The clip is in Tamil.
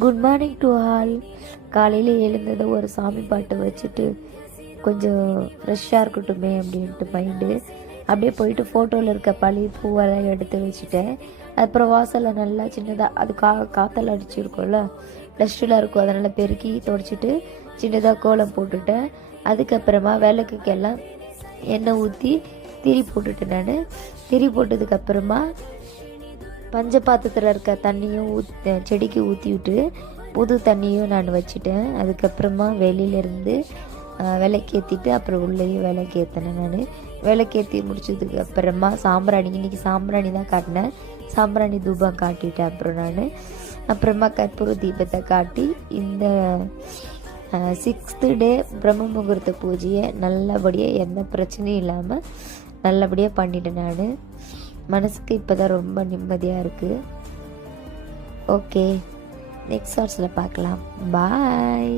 Good morning to all. காலையில் எழுந்ததை ஒரு சாமி பாட்டு வச்சுட்டு கொஞ்சம் ஃப்ரெஷ்ஷாக இருக்கட்டுமே அப்படின்ட்டு மைண்டு அப்படியே போயிட்டு ஃபோட்டோவில் இருக்க பழைய பூவெல்லாம் எடுத்து வச்சுட்டேன். அப்புறம் வாசலில் நல்லா சின்னதாக அது காற்றெல்லாம் அடிச்சிருக்கோம்ல, டஸ்ட்டில் இருக்கும், அதனால் பெருக்கி துடைச்சிட்டு சின்னதாக கோலம் போட்டுட்டேன். அதுக்கப்புறமா விளக்குக்கெல்லாம் எண்ணெய் ஊற்றி திரி போட்டுட்டேன். நான் திரி போட்டதுக்கப்புறமா பஞ்ச பாத்திரத்தில் இருக்க தண்ணியும் செடிக்கு ஊற்றி விட்டு புது தண்ணியும் நான் வச்சுட்டேன். அதுக்கப்புறமா வெளியிலேருந்து விளக்கேற்றிட்டு அப்புறம் உள்ளேயும் விளக்கேற்றினேன். நான் விளக்கேற்றி முடிச்சதுக்கு அப்புறமா சாம்பிராணி, இன்றைக்கி சாம்பிராணி தான் காட்டினேன். சாம்பிராணி தூபம் காட்டிட்டேன். அப்புறம் நான் அப்புறமா கற்பூர தீபத்தை காட்டி இந்த 6th டே பிரம்ம முகூர்த்த பூஜையை நல்லபடியாக எந்த பிரச்சனையும் இல்லாமல் நல்லபடியாக பண்ணிட்டேன். நான் மனசுக்கு இப்போ தான் ரொம்ப நிம்மதியாக இருக்குது. ஓகே, நெக்ஸ்ட் ஷார்ட்ஸில் பார்க்கலாம். பாய்.